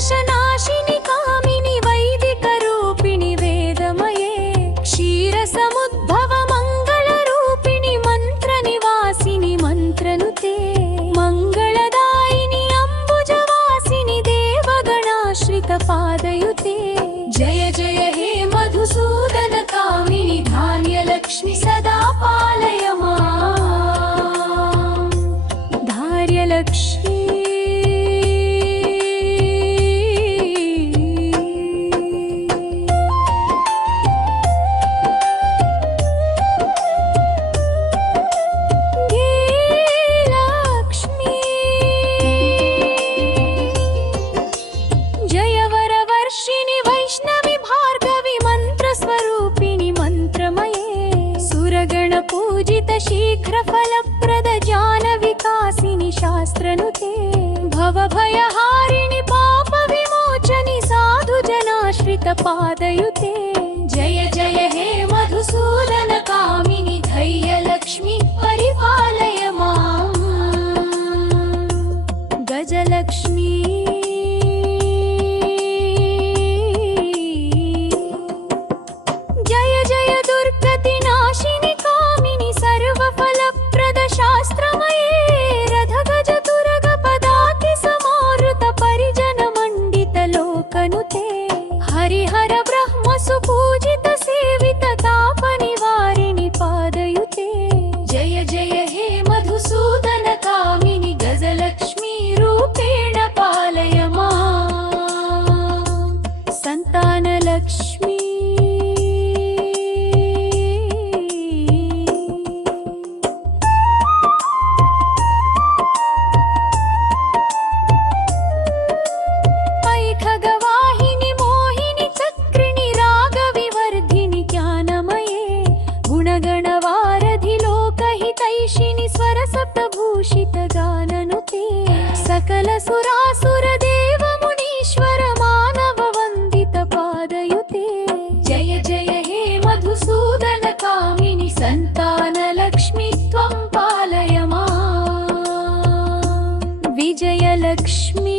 दोषनाशिनि कामिनि वैदिकरूपिणि वेदमये क्षीरसमुद्भव मङ्गलरूपिणि मन्त्रनिवासिनि मन्त्रनुते मङ्गलदायिनि अम्बुजवासिनि देवगणाश्रितपादयुते जय जय हे मधुसूदन कामिनि धान्यलक्ष्मि सदा पालय माम् धार्यलक्ष्मी पूजित शीघ्र फलप्रद ज्ञान विकासिनि शास्त्रनुते भवभयहारिणि पाप विमोचनि साधु जनाश्रित पादयुते जय जय हे मधुसूदन कामिनि धैर्यलक्ष्मि परिपालय माम् गजलक्ष्मी जय जय दुर्गति नाशिनि शास्त्रमये रथगज तुरग पदाति समावृत परिजन मंडित लोकनुते हरिहर ब्रह्म सुपूजित सेवित ताप निवारिणि पादयुते जय जय हे मधुसूदन कामिनि गजलक्ष्मी रूपेण पालय माम् संतानलक्ष्मी सकल सुरासुर देव मुनीश्वर मानव वंदित पादयुते जय जय हे मधुसूदन कामिनि संतान लक्ष्मी त्वं पालय माम् विजयलक्ष्मी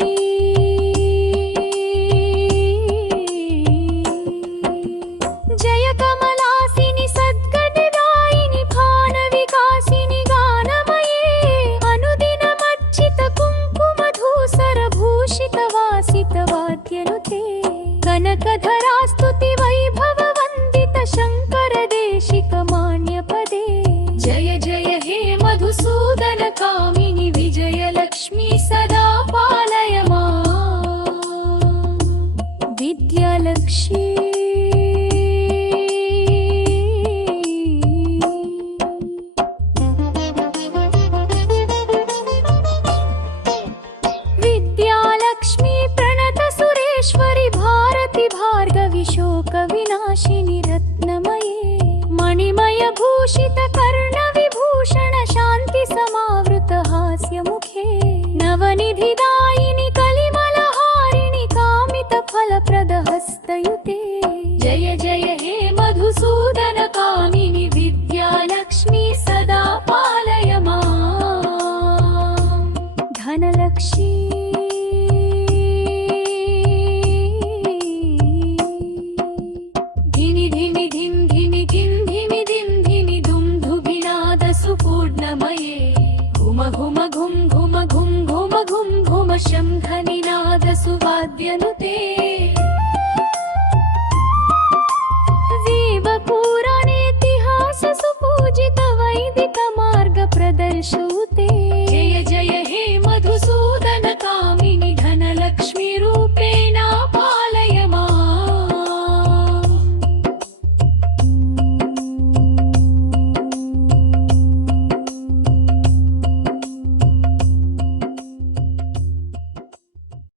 जय कमलासिनि सद्गतिदायिनि भान विकासिनि गानमये अनुदिन मच्चित भूषितवासित वाद्यनुते कनकधरा स्तुति वैभव वन्दित शङ्कर देशिक मान्यपदे जय जय हे मधुसूदन कामिनि विजयलक्ष्मी सदा पालय माम् विद्यालक्ष्मी शोकविनाशिनि रत्नमये मणिमय भूषित कर्ण विभूषण शान्ति समावृत हास्यमुखे नवनिधिदायिनि कलिमलहारिणि कामित फलप्रद हस्तयुते जय जय हे मधुसूदन कामिनि विद्यालक्ष्मी सदा पालय माम् धनलक्ष्मी घुम घुम घुम घुम घुम घुम घुम शंखनिनाद सुवाद्यनुते वेदपुराणेतिहास सुपूजित वैदिक मार्ग प्रदर्शुते